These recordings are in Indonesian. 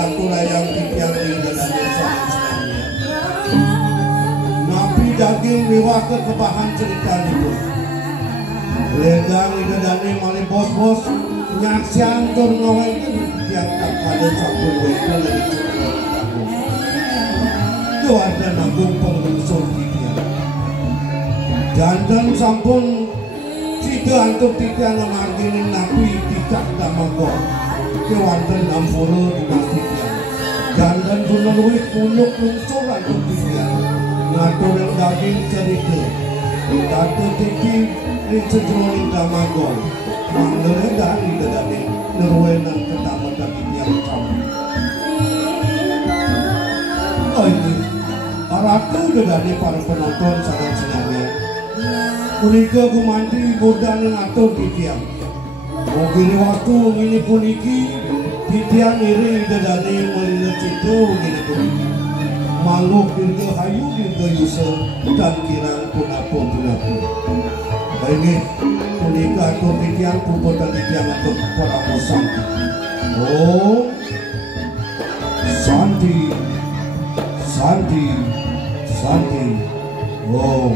aku layang titiang di dadane sama senangnya. Nabi daging liwah ke kebahan cerita itu. Ledang di dadane mali bos-bos nyaksian tur ngawekeun titiang tak kada campur weka dari cerita aku. Kewardan agung pengunsur titiang. Dandan sampun Cita antuk titiang ngamaginin nabi tidak damangko kewanten ampura dimas titiang. Dandan dunelwit punuk lungsur antuk titiang. Ngaturin daging cerita. Datu titi rinsedroning damangko. Mangleredan di dadane nerwenan ketaman daging yang sama. Oh ini aratu dadane para penonton sangat senangnya. Punika kumantri bodan ngatur titiang. Mogili waktu ngini puniki titiang iri dadane melina cita ngini puniki. Maluk dirga hayu dirga yusa dan kirang punapu. Ini punika atur titiang puputan titiang untuk para musanti. Oh Santi oh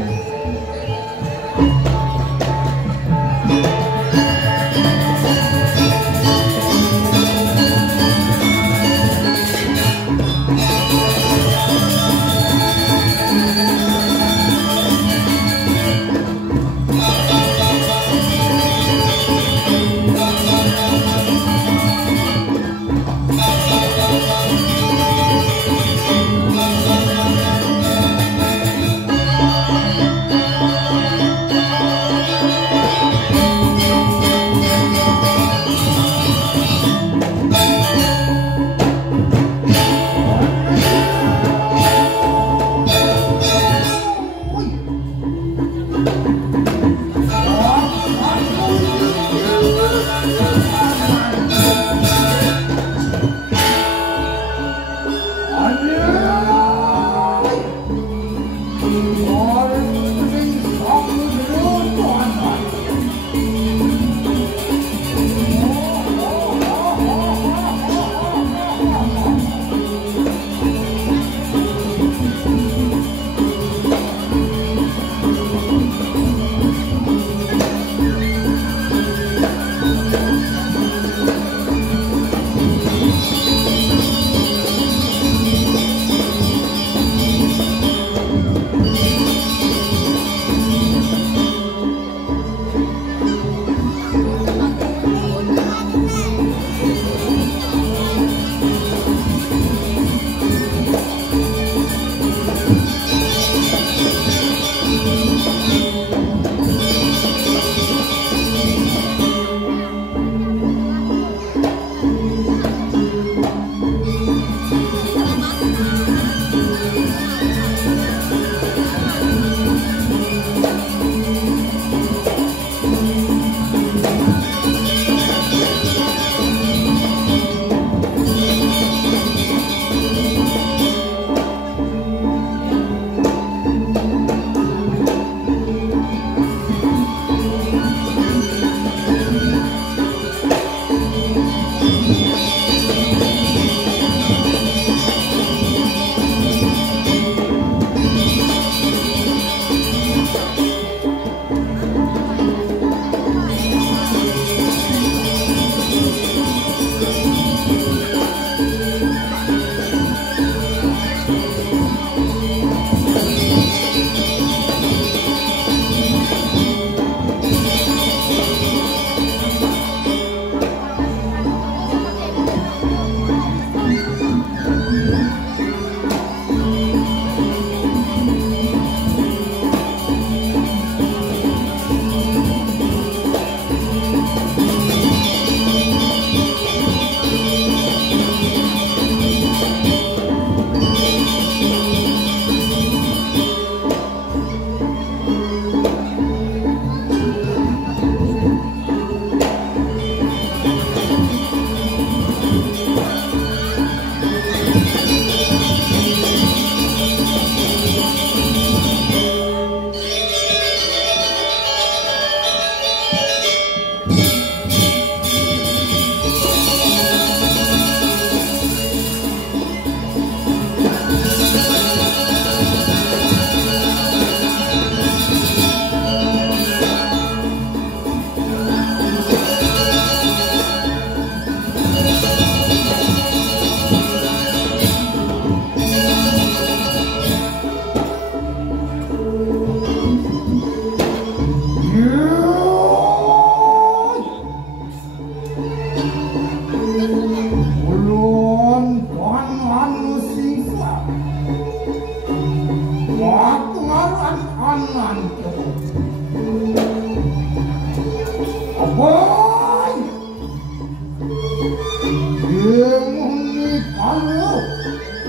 anu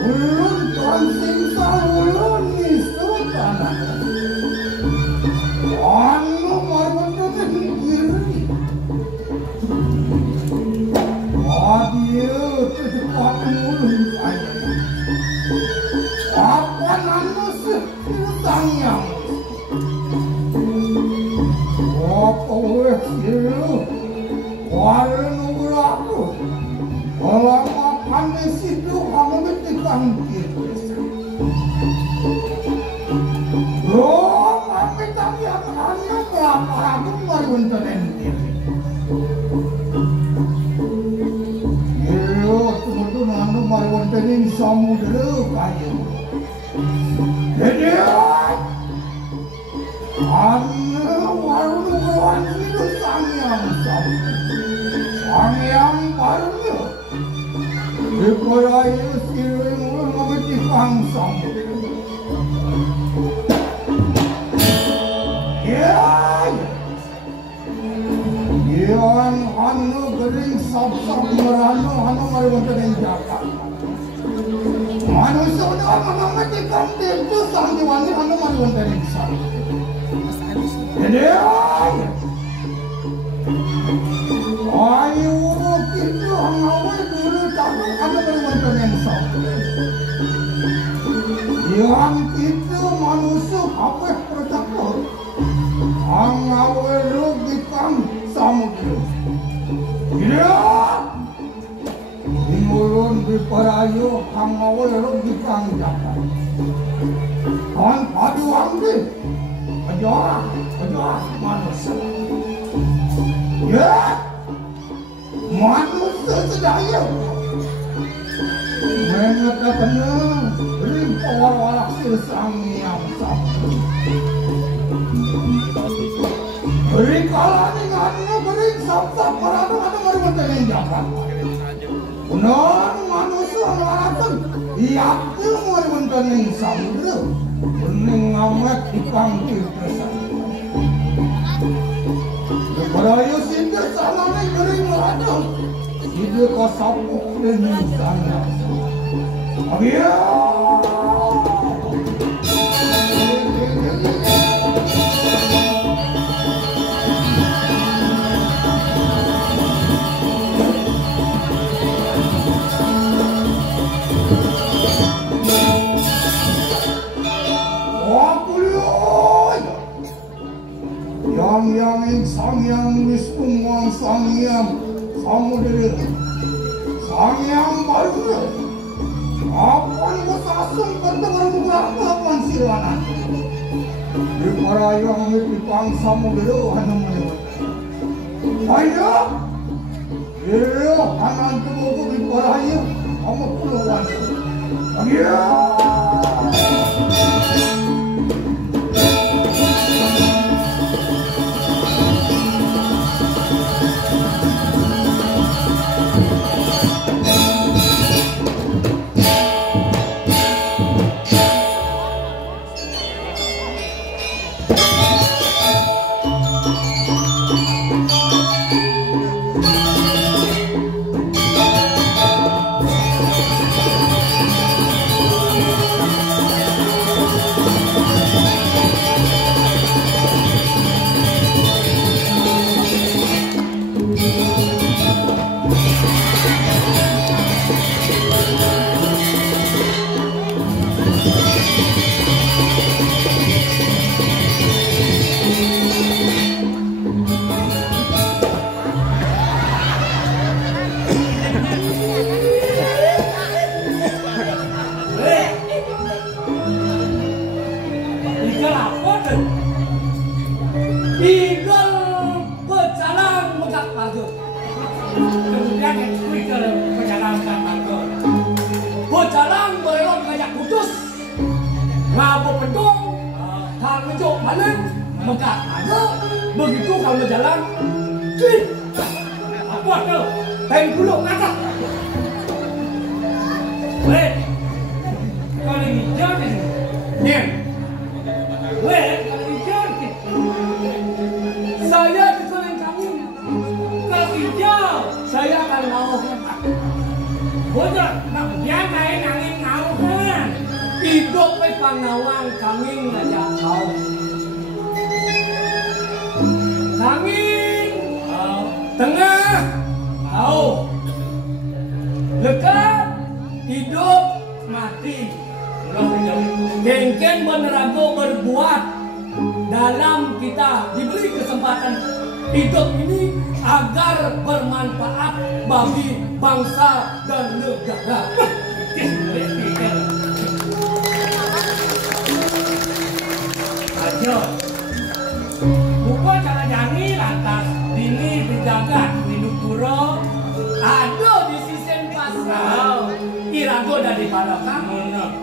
ulun kancing sang ulun isut anak anu marwantun diri adieu cepat ulun aja apa anu setang yang apa weh siru warna uraku kalau makan di situ kamu ditikam gitu loh kami tadi akan berapa aku baru nontonin diri iya teman-teman anu baru nontonin samudera kayu jadi anu baru nontonin itu Sangyang baru Dikorayu siring mengerti kangsang Yang anu gering sab-sab meranu anu mariwantun jaka manusia dah mengerti kangsang itu sandiwani anu mariwantun sang jadi ayo itu ngawal dulu takut ada berwanton yang sama yang itu manusia apa percakap ngawal lu dikam samudera iya ingulun diperayu ngawal lu dikam jaka kan padu anggi aja manusia ya manusia sedaya mengatakan rimpawar walak silsang yang sama beri kalani nganu beri sabta paradu anu mariwantun yang jabat non manusia ngalakan iaknya mariwantun yang samudera bening ngamet ikang tirtesan Berayu sindir salane gering ladang Ide kasapuk dengan sana Abiya Yang Sangyang Wisnu Sangyang Samudera Sangyang baru apaan gua sasung berdengar berapa apaan silwanan di parayang di pang samudera anu menewat ayo iya kanan tubuhku di parayang kamu puluhan iya begitu kalau jalan, apa tuh? Tank dulu ngacak. Weh, kalau hijau nih, nih. Weh, kalau hijau nih, saya disuruh kamu. Kalau hijau, saya akan mau. Bodoh, nak dia hidup pe panawang kanging ngajak kau. Kanging tengah kau. Lekat hidup mati. Kengken menerago berbuat dalam kita diberi kesempatan hidup ini agar bermanfaat bagi bangsa dan negara. Ayo, bukan cara jangi lantas dini dijagat minum pura ada di sisi pasal. Irago dari parokan,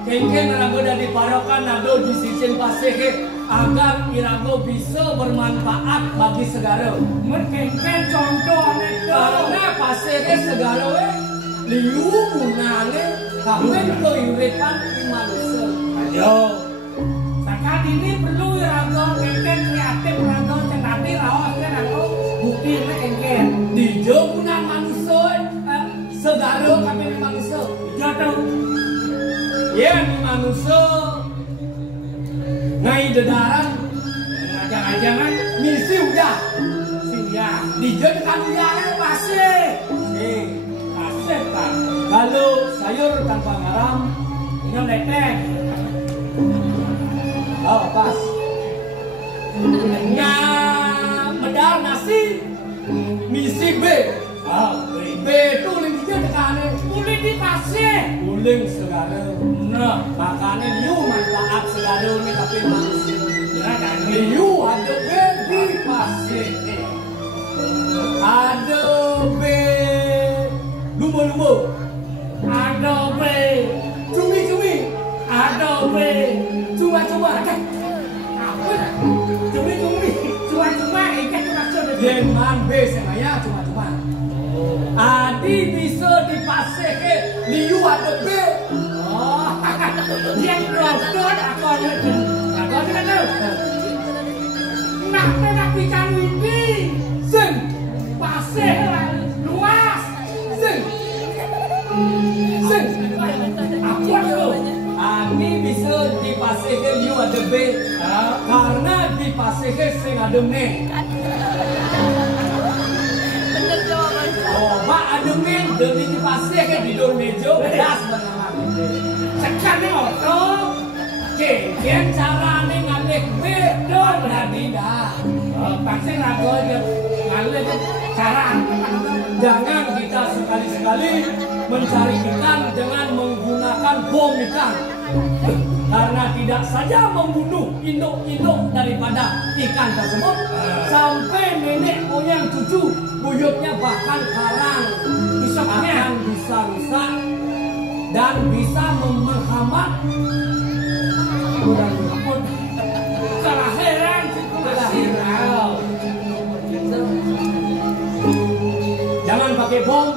kengken irago dari parokan ada di sisi paseke agar irago bisa bermanfaat bagi segala. Merkengken contoh aneh karena paseke segala liu gunane kamen kehidupan manusia. Ayo, saat ini perlu irago kengken kreatif irago cenati rawas irago bukti kengken di guna manusia segala kami manusia. Jatuh, ya ni manusia ngai dedaran ngajak-ngajangan misi udah dijadikan udahnya pasir kan kalau sayur tanpa garam dengan leteng pas medal nasi misi B B itu uling dijadikan uling di pasir uling segala nah makanya liu manfaat segala ini tapi manusia liu ada B di pasir ada B lumba-lumba ada B cumi-cumi ada B cuma-cuma apa cumi-cumi cuma-cuma ikan maksudnya dengan B saya cuma-cuma adi bisa dipasih ke liu ada B dia berodot aku kan nak menapikan ini sing pasih luas sing aku adi bisa dipasih ke liu ada B karena dipasih ke sing ada me. Mak ada men demi dipasih ke di dor meja beras bernama sekarang auto kengken cara ngalek bedor berarti dah pasti rago ngalek cara jangan kita sekali-sekali mencari ikan dengan menggunakan bom ikan karena tidak saja membunuh induk-induk daripada ikan tersebut sampai nenek moyang cucu buyutnya bahkan karang akan bisa rusak dan bisa menghambat kelahiran. Jangan pakai bom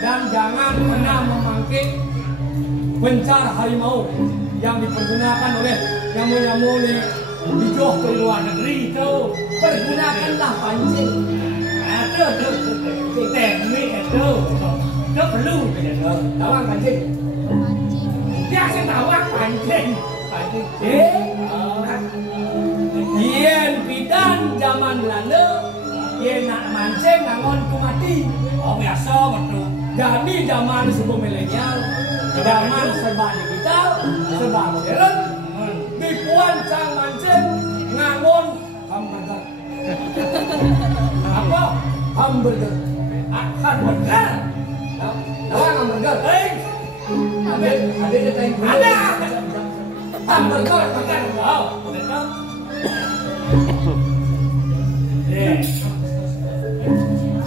dan jangan pernah memangkit pencar harimau yang dipergunakan oleh nyamu-nyamu hijau ke luar negeri itu. Pergunakanlah pancing. Teknik itu perlu tawang pancing. Dia sih tawang pancing. Yen bidan zaman lalu yen nak mancing ngangon kumati. Oh biasa betul. Jadi zaman sebelum milenial, zaman serba digital, serba modern, dipuan cang mancing ngangon hamburger. Apa? Hamburger. Hamburger. Tawang hamburger. Ada yang ada. Hamburger makan. Oh, betul.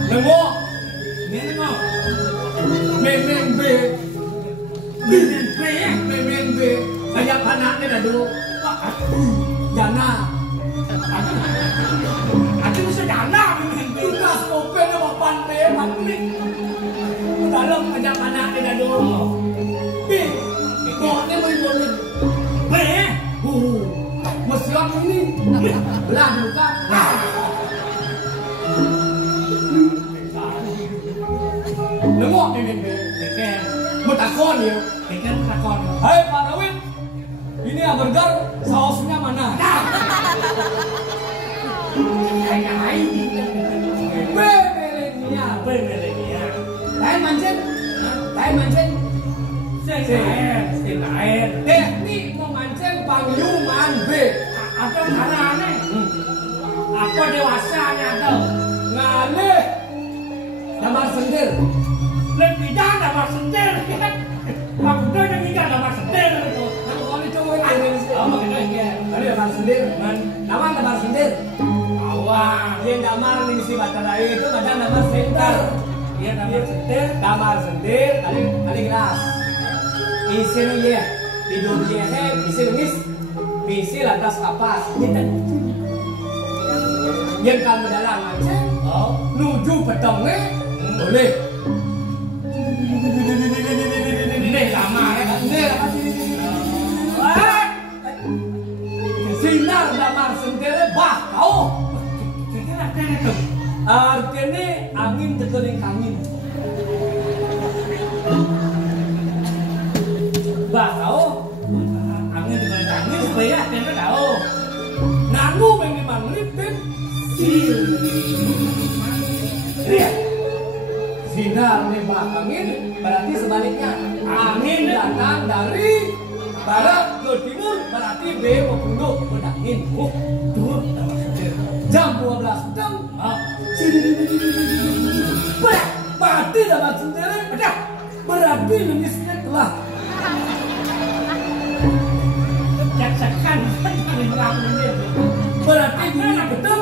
Nengok. Nengok. Memang B. Memang B. Kayak panaknya dah dulu. Jana. Ada bisa jana. Kita skopen sama pantai mati. Dalam kayak panaknya dah dulu. B. Koknya boleh. B. Mesra ini. Belah muka. Nengok ini. Mau takon ya. Takon. Hai Pak Rawit. Ini burger, sausnya mana? Bemelenia. Kain mancing. Selain. Teknik memancing pangluman B. Atau caranya? Apa dewasanya atau ngalih? Damar sendir. Lebih dah damar sendir. Aku dah dengan damar sendir. Kamu kalau coba ini. Oh, makanya. Kali damar sendir. Nama damar sendir. Awang. Yang damar nih si Batarai itu macam damar sendir. Dia damar sendir. Kali gelas. Isi nih ya. Tidur dia isi nangis. Isi lantas kapas. Yang kamu dalam mancing. Nuju petongnya. Boleh. Ini lama ya. Ini apa sih? Sinar damar sendir bah kau. Artinya angin terkering angin. Bah kau. Angin terkering angin supaya dia tahu. Nanu memang lipin. Lihat. Sinar lembah angin berarti sebaliknya angin datang dari barat ke timur berarti B membunuh angin. Jam 12 jam. Berarti dapat sendiri. Berarti nulisnya telah. Jaksakan. Berarti bumi betul.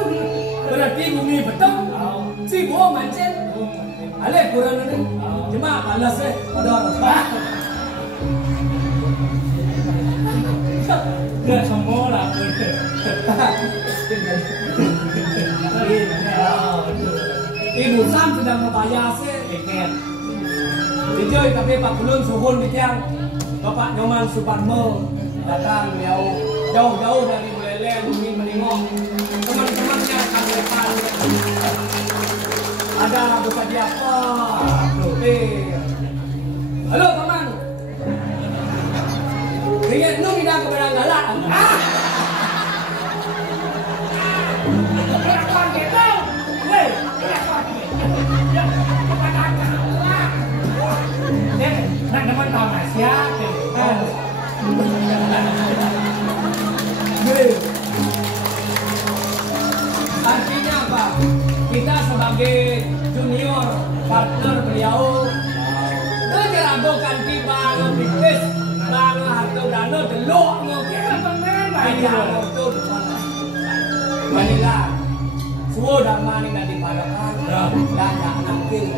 Berarti bumi betul. Si gua mancing. Ale kurang ni, cuma balas pada orang. Dia semua lah. Ibu Sam sedang membayar ikan. Dijoi tapi Pak Kulun suhun bikian. Bapak Nyoman Suparmo datang jauh-jauh dari Buleleng ingin menengok teman-temannya akan depan. Ada bukan siapa? Halo paman. Ringan nu kita ke Baranggalak. Kenapa gitu? Weh, kenapa gitu? Ya, nak teman Thomas ya. Artinya apa? Kita sebagai junior partner beliau ngeragokan tiba ngepikis bang harta dana delok ngokira temen bayar itu Manila semua dhamma ini nggak dipadakan dan nggak nangkil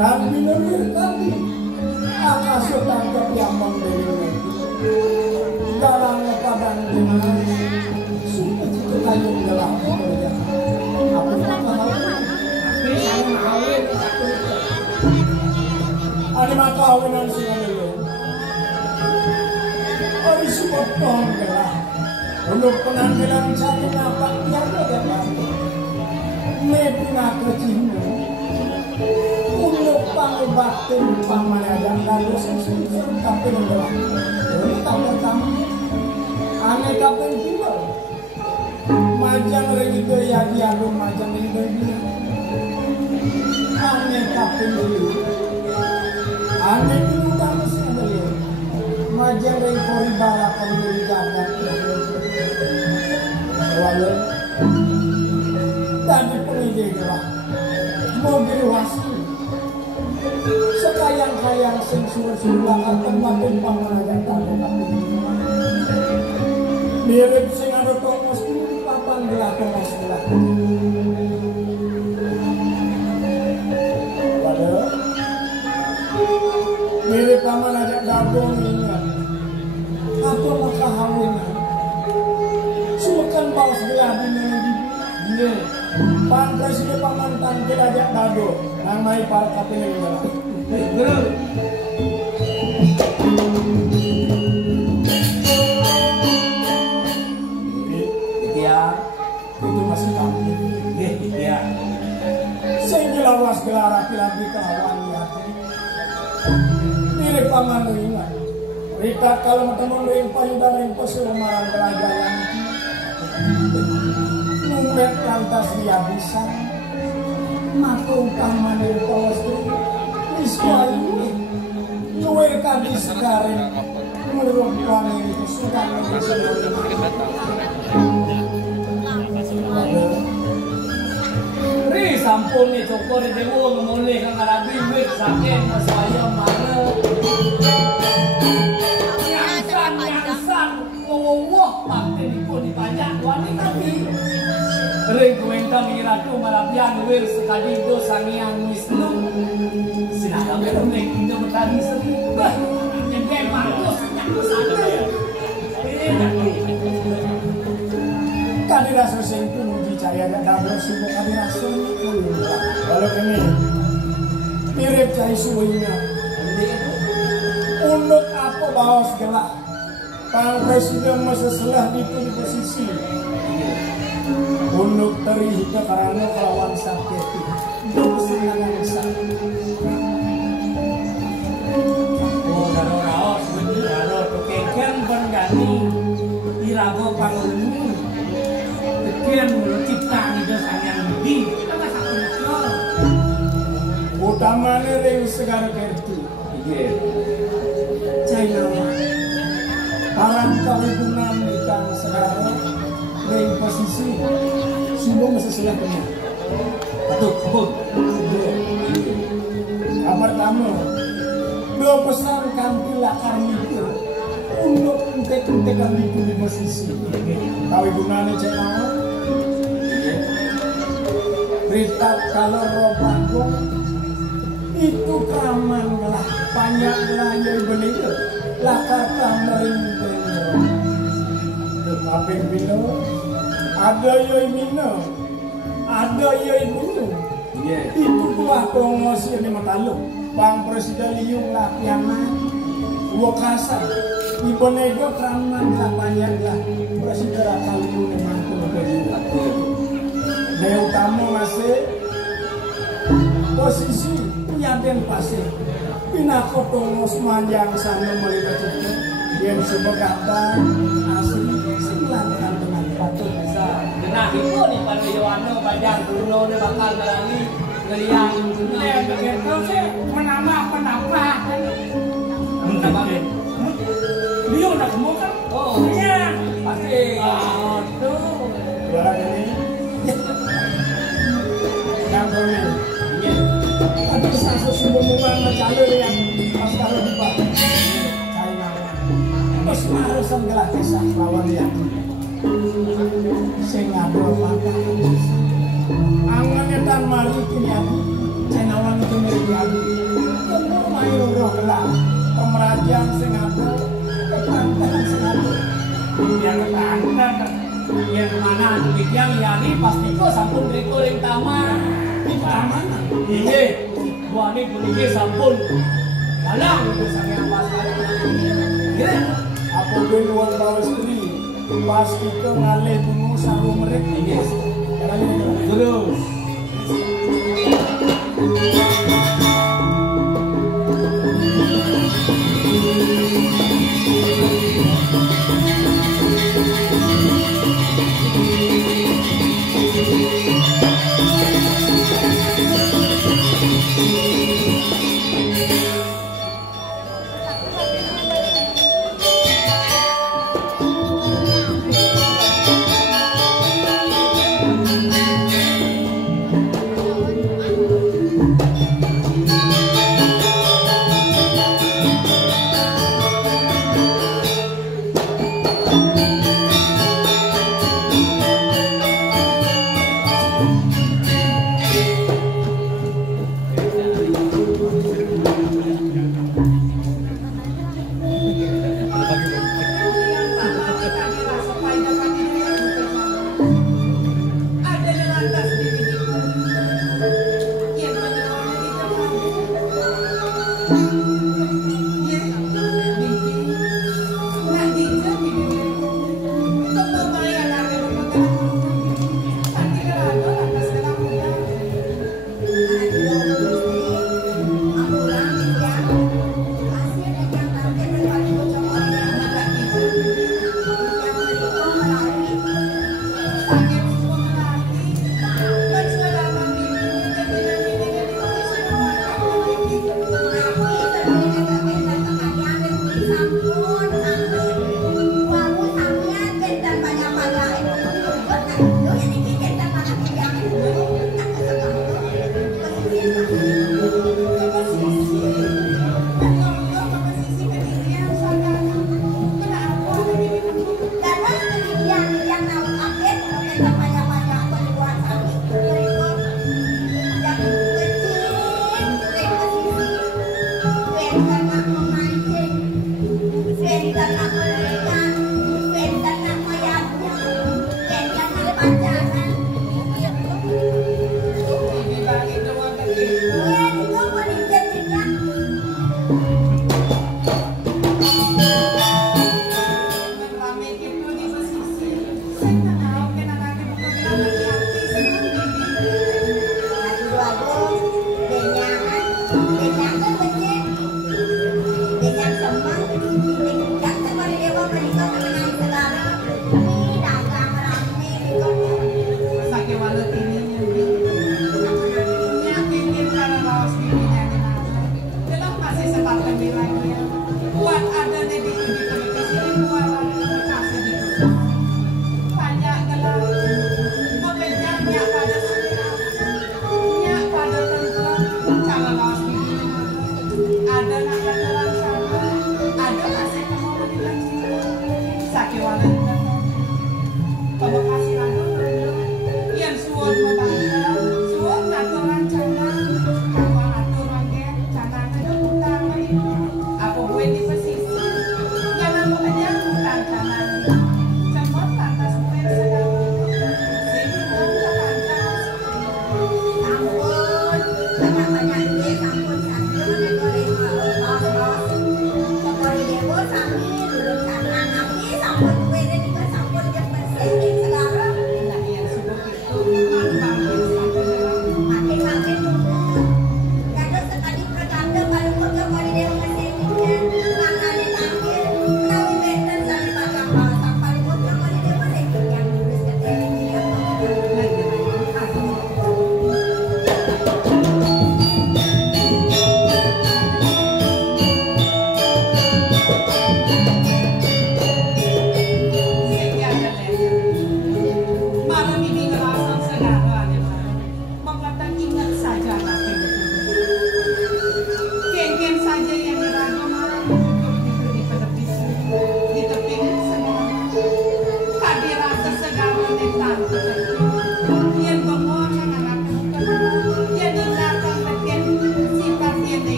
dan binir kami akasya tangkap yang membeli garang padang dengan suka itu kayu gelap kerja apa ada mata awinan singa ori supotong gelap untuk penampilan satu napak tiada gelap nepina kecil untuk pangbatin pamanajang lalu sesuatu tapi gelap ini tak pertama aneh kapan juga majang itu ya dia lu majang itu dia aneh kapan dulu aneh dulu kamu sih ada majang dari kori barat kamu dari jagat lalu tadi penide gelap mobil wasu sekayang-kayang sing suruh-suruh akan makin pamanajang lalu mirip sing ada tongos di papan gelah tongos gelah. Padahal mirip paman ada gabung ingat. Apa maka hawinan? Sukan paus gelah di mana pantai sudah paman tangkil aja dado. Namai para kapilin gelah. Gerak. Itu masih kami. Ya. Saya lawas gelar api-api kawan ya. Mirip paman ingat. Rita kalau teman lu yang payudara yang pesuruh marang kerajaan. Numet lantas dia bisa. Maka utama dari polostri. Niswa ini. Nuwer kami sekarang. Menurut kami itu sudah Ri sampun ni cokor di dewo ngomoleh kang arabi wit saking masaya mana nyangsan ngowah paktenipun dipajak wanita ni ring kuwentang iratu marabian wir sekadido sangiang Wisnu silakan bernek kita bertani seri bah nyembeng markus nyangku santai kami rasa sempun uji cahaya dan double subuh kami rasa kalau kami mirip cahaya subuhnya untuk apa bawa segala Pak Presiden masa selah itu di posisi untuk terhita karena kelawan sakit itu kesenangan sakit oh dan orang kalau tukengkan berganti irago panggungmu Kian kita hidup yang lebih kita nggak satu utamanya ring segala kerti China parang kawibunan di kang segala ring posisi sibuk sesuai dengan betul betul kabar tamu dua pesan kantilah kami itu untuk entek kami itu di posisi kawibunan China Rita kalau roh panggung itu keraman lah banyak lah yang benih lah kata merintah tapi bino ada yang minum ada yang minum itu buah promosi yang matalu Bang Presiden liung lah yang dua kasar ibu nego keraman lah banyak lah Presiden akan liung yang mampu Yang utama masih posisi punya den pasir pinakotong semanjang sana melibat itu yang sebegatan asli silangkan dengan patut bisa nah itu nih pada Yohana bajang Bruno dia bakal ngelani ngeliang yang begitu sih menambah pendapat dia udah gemuk kan oh iya pasti aduh juara ini yang ini ada satu sumbangan macalur yang pas kalau dipakai China pas marusan gelah kisah lawan yang sing ngado pakai angannya tan mari kini aku China wan jadi temu main roh gelap pemerajaan sing ada ketantan sing ada yang ketantan yang mana demikian yani pasti kok sampun riko ring taman di taman ini buani puniki sampun dalang itu sampeyan pas kali ya apa ben wong bawestri pas kita ngalih bungu saru merek iki terus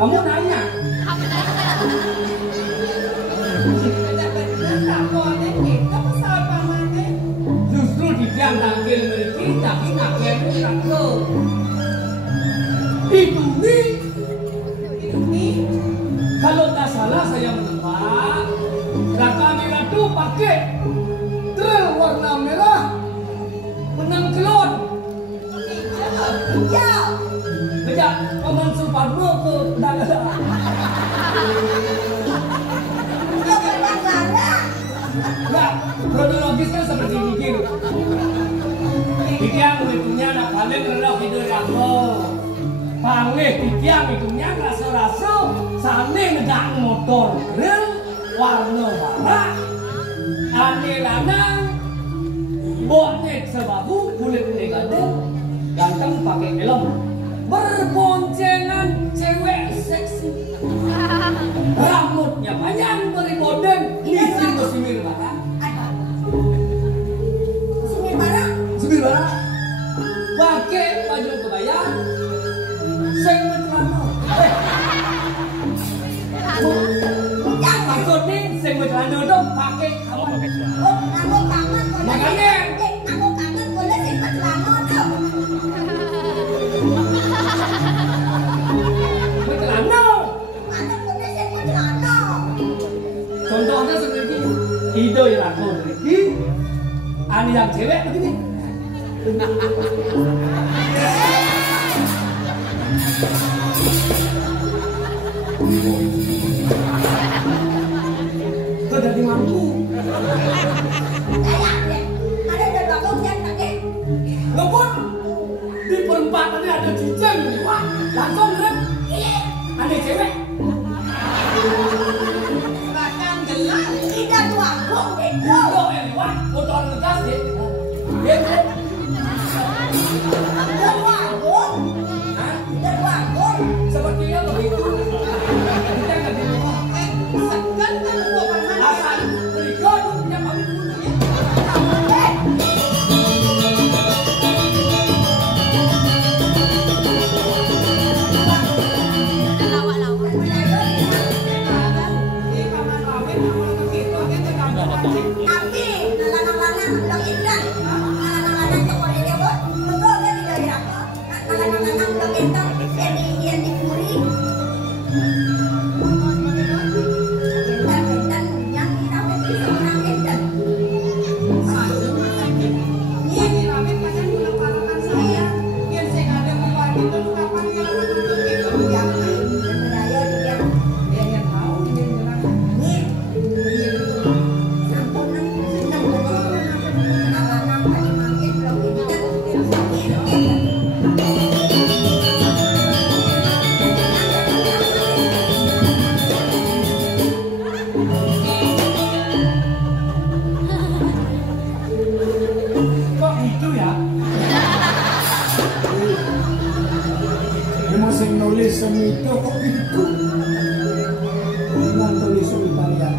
Kamu nanya. Justru di jam tampil memiliki tapi ngakir itu. Itu nih. Kalau tak salah saya menebak, Raka Merah itu pakai trail warna merah, benang kelon. Ya. Sejak Paman Suparno ke Dagala. Ya Dagala. Enggak, kronologisnya seperti ini. Tiang hitungnya nak balik rendah hidup aku. Panglih tiang hitungnya rasa-rasa sane ngejak motor rel warna warna. Ane lanang boknya sebahu kulit negatif ganteng pakai helm. Berboncengan cewek seksi, rambutnya panjang beribodeng, istri Simir Bara. Simir Bara, pakai baju kebaya, seng bercelana. Yang maksudnya seng bercelana dong pakai kawan. Oh, aku kangen. Makanya. Aku kangen boleh seng bercelana dong. Contohnya seperti ini, Ido yang aku begini, Ani yang cewek begini. Kau jadi mampu. Ada bakung yang pakai. Ngebut di perempatan ini ada cicing, wah langsung rem. Ani cewek. Tidak wakung itu. Kau yang wah motor ngegas deh. Dia sepertinya begitu. Kita nggak di rumah. Asal berikut punya pamit dulu ya. tulis semito kok gitu. Nang tulis sultan ya.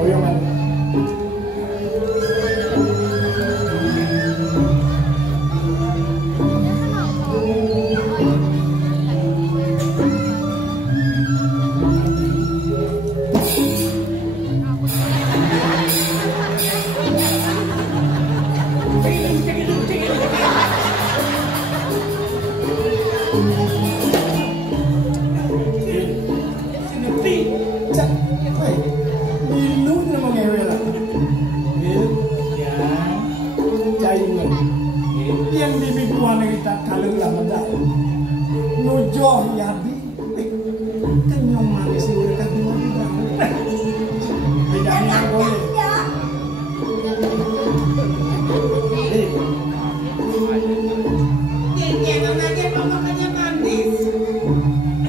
Oh ya man. Yang bibikuan kita kaleng lah medal nujoh yadi kenyong manis mereka dua bedanya boleh Jangan aja makannya manis.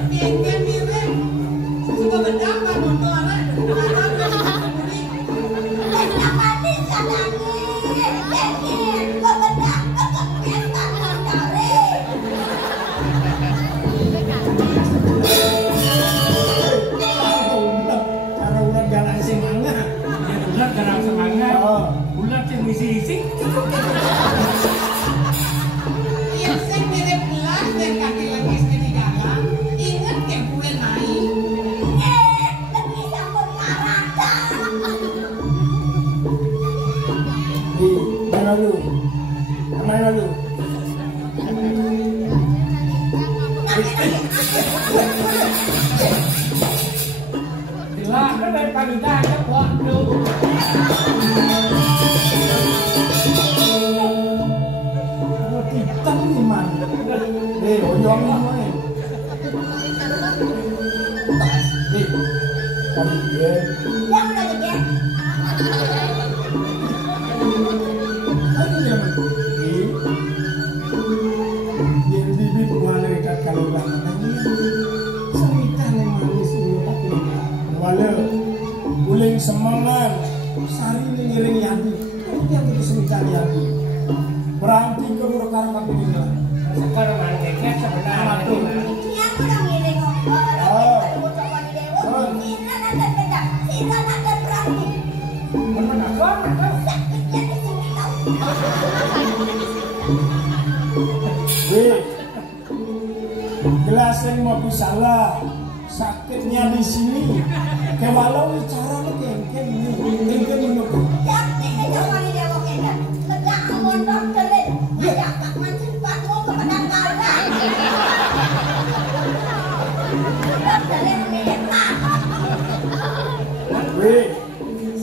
Jangan mirip. Suka berdampak motoran. Jangan manis katanya. Garang semangat, bulat yang misi-isi. Yang saya mirip belas dan kaki lagi di jalan, ingat yang gue naik. Lebih campur marada. Mana lu? Mana lu? Dilarang dari panitia ke pondok. Hitam ni man. Oyong ni main. Kami dia. Yang udah gede. Ayo dia man. Yang bibit buah dekat kalau lama tadi. Cerita ni manis ini tapi wala uling semangat sari ngiring yadi. Yang itu cerita yadi. Berarti kalau rekan kami ini. Sekarang angkatnya sebenarnya tuh. Yang udah ngiring ngomong. Baru coba di dewa. Sinan ada beda. Sinan ada berarti. Mana kau? Sakitnya di sini tau. Jelasin mau salah sakitnya di sini. Kewalau cara lu kengken ini, kengken menurut. Jadi coba di dewa kena. Tegak mondok telit. Ada kak mancing patmu kepada kalah. Mondok telit milik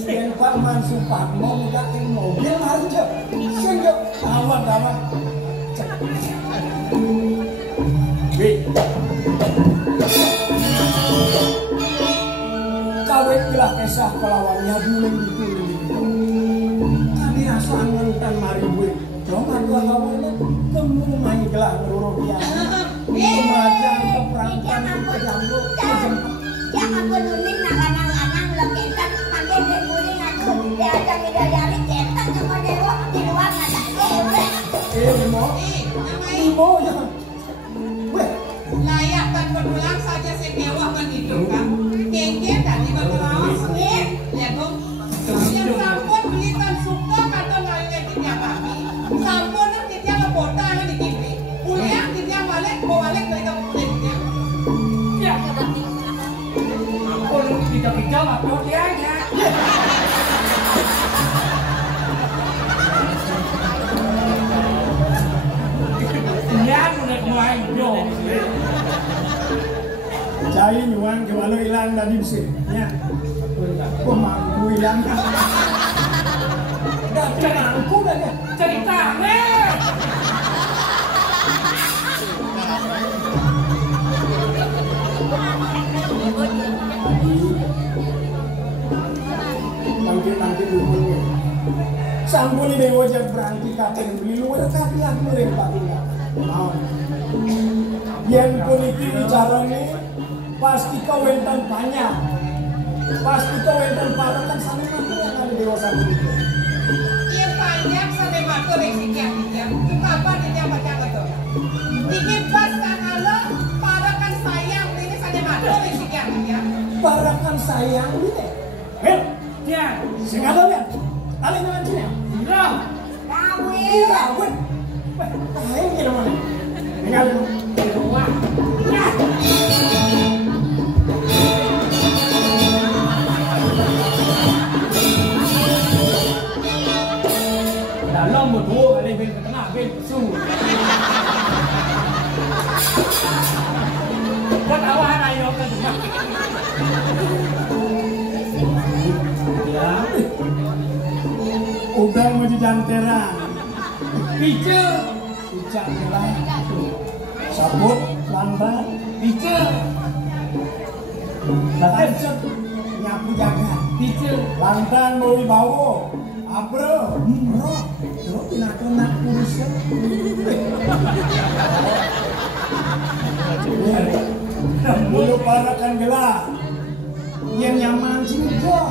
Sen Pak Mansur Pak mau ngakin mobil aja. Sen yo awak. Kawit gelah kesah kelawannya dulu itu. Kami asa angentan mari gue. Jangan dua kawannya temu main gelah ngeruruh dia. Kemajang keperangkan kejambu. Jangan penunin nangan-nangan leketan pakai kuning aku diajak bidadari cetak sama dewa di luar ngajak dewe. Limo jangan. Weh, Layak kan berulang saja sekewa pendidikan. Kengke tadi berterus ya dong. Yang sampun belikan suka kata lainnya kita kami. Sampun kita ngebota di kiri. Kuliah kita balik mereka punya. Ya. Ampun kita waktu dia aja. Ya udah mulai dong. cai nyuan ke walau hilang tadi sih. Ya. Kok mampu hilang? Dah mangku dah dia. Cerita Mangkit dulu. Sampun ini dewa jak berhenti katen beli luar kaki aku mereka tinggal. Yang kuniki bicara ni pasti kau entan banyak. Pasti kau entan parah kan sana mana yang ada dewasa begitu. Yang banyak sampai batu reksinya kita. Kapan kita baca betul? diparakan sayang gitu. Hel, Ya, sing ada lihat. Ale nang sini. Ram. Iya, gue. Ayo kita mana? Tinggal Di rumah. Ya. Dalam berdua kali bin ke tengah bin su. Buat awak ayo ke tengah. ya. Udah mau di janteran. Pice, Ucap lah. Sabut, lambat, pice, lancet, nyapu jaga. pice. Lantan mau dibawa. Abro, bro, terus nak kurusnya. Bulu parakan gelar. Yang nyaman sini gua.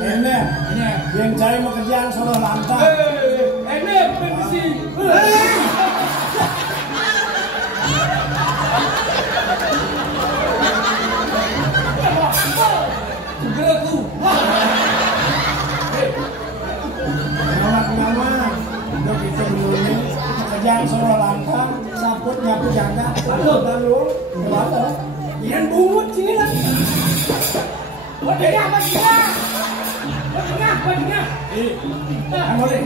Ini, yang cari pekerjaan soal lantai. Ini permisi. Segeraku. Nyaman, udah kita dulu nih. Pekerjaan soal lantai, saput nyapu jaga. Lalu, lalu, yang bungut sini lah. Wadahnya apa dia? Wadahnya. Kamu deh.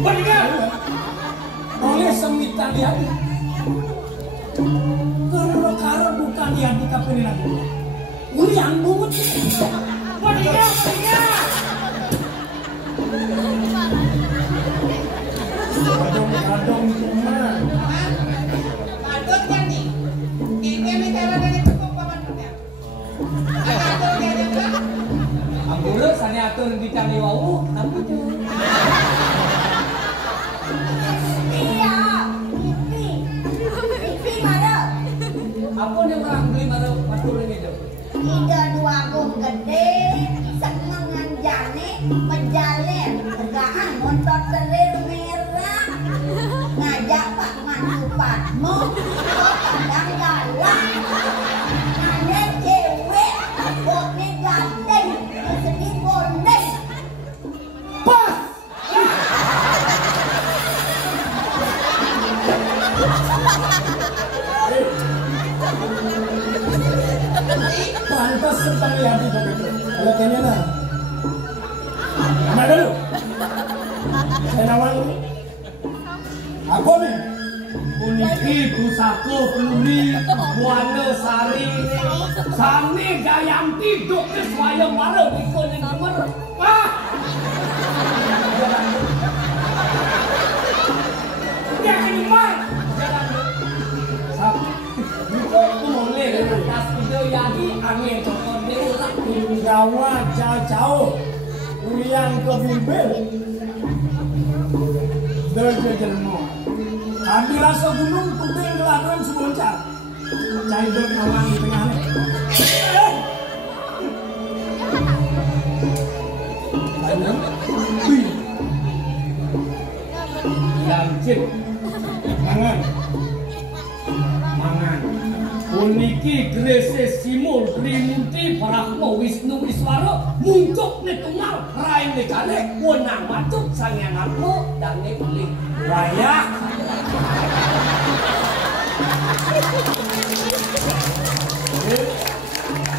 Wadahnya. Oleh semitan dia. Karena bukan yang di kafe ini lagi. Yang bungut. Wadahnya. Kadang cuma. Patut kan nih. Ini bicara dari cukup pamannya. Atur dia juga. Amburu sane atur di cari wau, apa tuh? Iya, pipi mana? Apa dia orang beli marah atur gitu? Ida dua gong gede, senengan jane, menjalir, tegaan motor selir merah, ngajak pak mantu patmo, kok kadang galak, nanya cewek, boknya ganteng, sedih bondeng. Pas. Pantas tentang lihat itu begitu. Kalau kayaknya lah. Nama dulu. Saya nama ini. Apa nih? Puniki pusako peluri buana sari sane gayam tiduk ke swaya marah ikut yang kemer. Wah! Dia kenyuman. Satu. Itu boleh tas video yadi angin contoh dia tak Gawat jauh-jauh. Ulian ke bimbel. Derja jelmo. Kami rasa gunung tuding geladan seboncar. Cai dok awang di tengahnya. Ayo. Wih. Lancip. Mangan. Mangan. Puniki Grese Simul Trimunti Brahma Wisnu Iswara muncuk ne tunggal rai ne kale wenang matuk sangyang aku dan ne uling raya.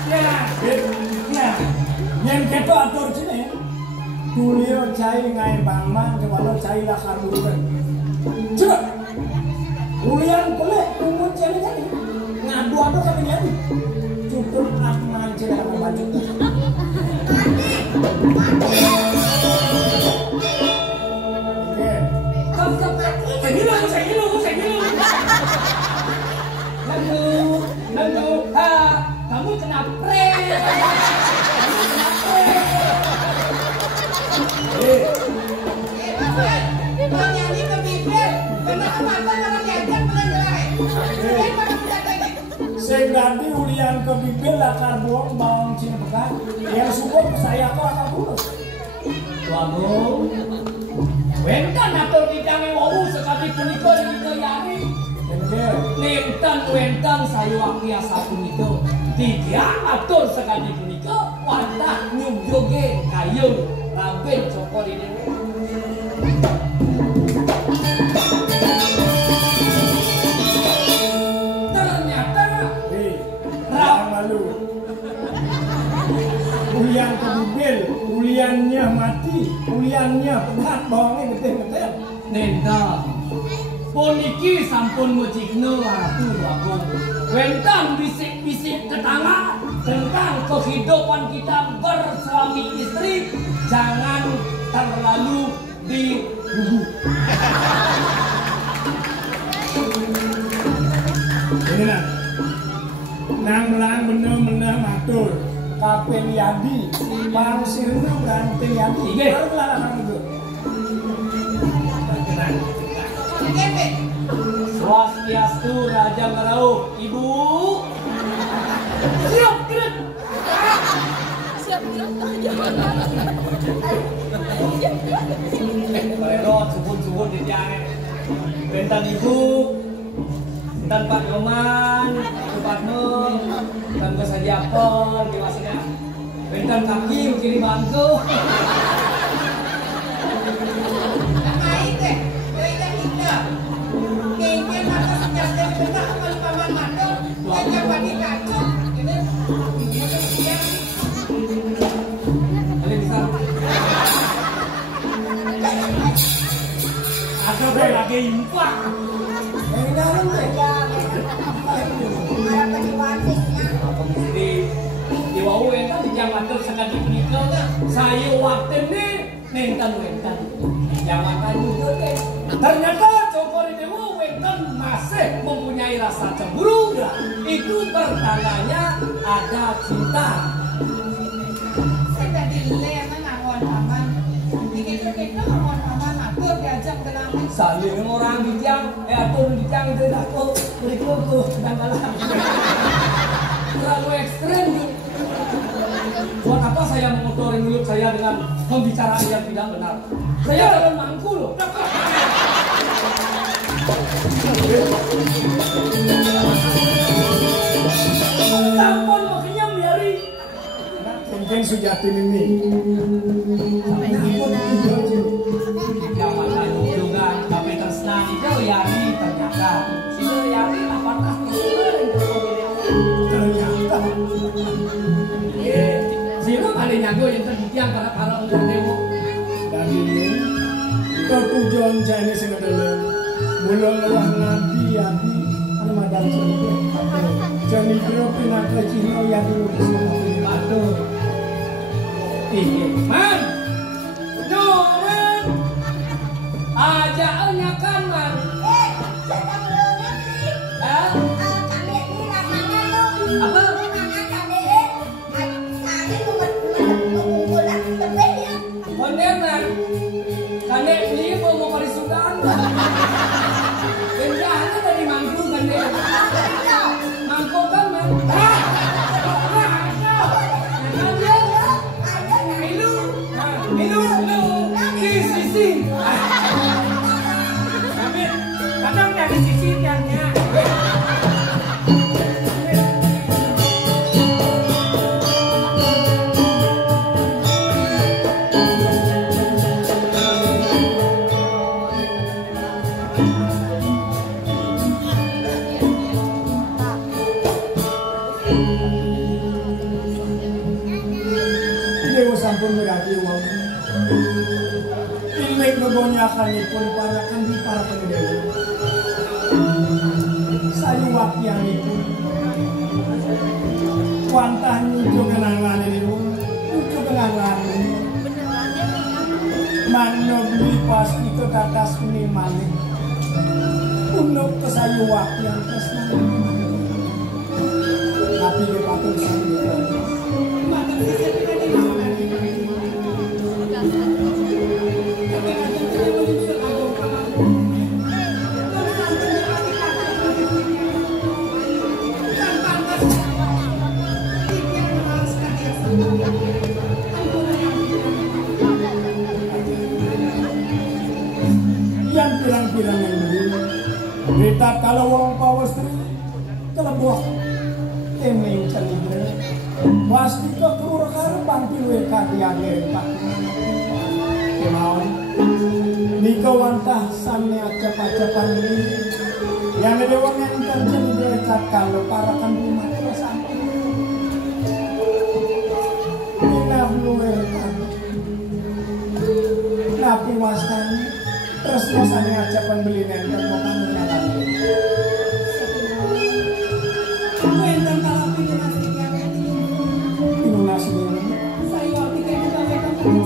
Ya. Yang keto atur sini. Tulio cai ngai bangman kepala cai lah karuran. Coba. Ulian boleh tunggu cai jadi. Ngadu-adu kami jadi. Cukup aku mancing dalam baju. Lalu, kamu kena prank. Kalau nyanyi ke bibir, kenapa mata kalau diajak melenggerai? Ini pada budak lagi. Segandi ulian ke bibir lakar buang bawang cina pekan. Yang support saya kok akan tulus. Waduh, wentan atau dijangan wau sekali punika Wentan saya biasa punika tidak atur sekali punika wantah nyung joge kayung raben cokor ini. Ternyata malu. Ulian kebubil, uliannya mati, uliannya penat bawangnya betul-betul. Nenda poniki sampun mujikno ratu agung. Wentan bisik-bisik tetangga tentang kehidupan kita bersuami istri, jangan terlalu digugu. Ini nang melang bener-bener matur. Kapel Yadi, Bang Sirna Branting Yadi. Baru larang itu. Swastiastu Raja Ngerauh, Ibu. Siap gerak. Bererot subuh-subuh di tiang. Bentan Ibu, bentan Pak Nyoman, Pak Nur, bentan Kesajapon, gimana? Bentan kaki kiri bantu. Atau lagi impak. Di wau entan di jangatan sekali menikah saya waktu ini nentan jangatan juga deh. Ternyata cokor ini wentan masih mempunyai rasa cemburu. Itu pertandanya ada cinta. Saya tadi lema ngawon paman. Dikit-dikit ngawon paman aku diajak kenangan. Saling orang di tiang, atur di tiang itu aku berikut tuh kadang-kadang. Terlalu ekstrem. Buat apa saya mengotori mulut saya dengan pembicaraan yang tidak benar? Saya dalam mangku loh. Kapan mau kenyang biari? Mungkin Sujatin ini. Jangan tunjungan tapi tersenang itu Yari ternyata. Sino Yari apakah Ternyata. Sino kali nyago yang terdiam para untuk dewa. Dari ketujuan jane sing adalah mulai lewat nabi Yadi anu madang sono. Jani biro pinaka Cina Yadi Aduh. Man. No, man. Ajaannya kan, man. Apa? Kondeman. Kane beli mau parisudan. Benjahannya tadi mangku kan deh. Mangku kan, man. Sisi. Kadang dari sisi tiangnya. Dewa sampun meragi uang. Ilmek ngebonyakanipun para kandi para pengedewa. Sayu wakianipun. Wantah nyuju kenangan ini. Nyuju kenangan ini. Mano beli pas itu katas ini manik. Untuk kesayu wakian kesana. Tapi dipatut sayu wakian. Yang pirang-pirang yang beli. Kita kalau wong pawestri wah temeng cenigre pasti kekur karban piwe kadiage Pak kemauan nika wantah sami acap-acapan ini yang ada wong yang cenigre kat kalau parakan rumah terus sampai inah luwe napi waskan terus masanya acapan beli nender mau kamu nyalakan Kuentan kalau pilih nasi yang ini nasi ini saya pikir juga mereka punya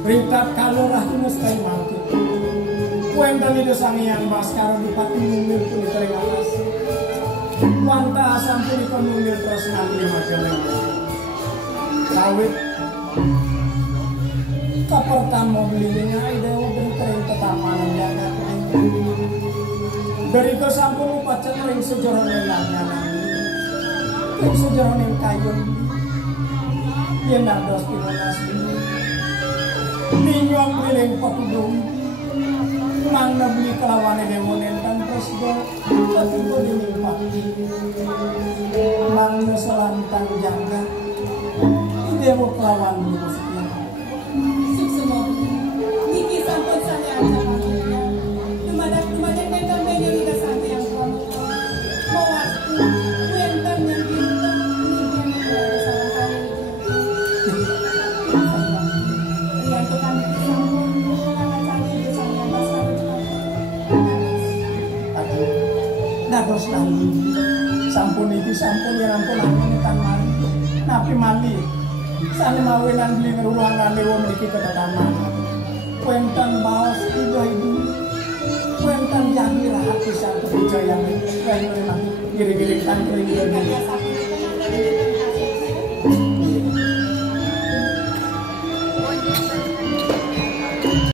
berita kalorah tunas kay mangki. Kwenta nito sangian baskara di pati nungil pun itering atas. Wanta sampun ito nungil terus nanti majaleng. Kawit kapertama belinya ide ubeng tering tetamanan jaga. Dari ko sampun upacan ring sejarah nenangnya nanti. Ring sejarah neng kayun. Yang nados pinunas ini. Ninyong miling patudong mang nabli kelawane demonen dan presiden tapi ko dining pakti mang nasalantang jangga ide mo kelawan ni maksudnya semua niki sampun saya aja maksudnya dumadak nendang menyang ida sampai yang kamu mau waktu kuentan yang bintang ini dia ada salah yang tukang sampun langan saya itu sampai pasar dados nanggi sampun iki sampun yang ampun angin kan mari napi mali sane mawenan beli ruangan dewa mriki ketetaman kuentan baos ido ibu kuentan jangi rahat pisan kebijayaan kae memang giri-giri kan kering-kering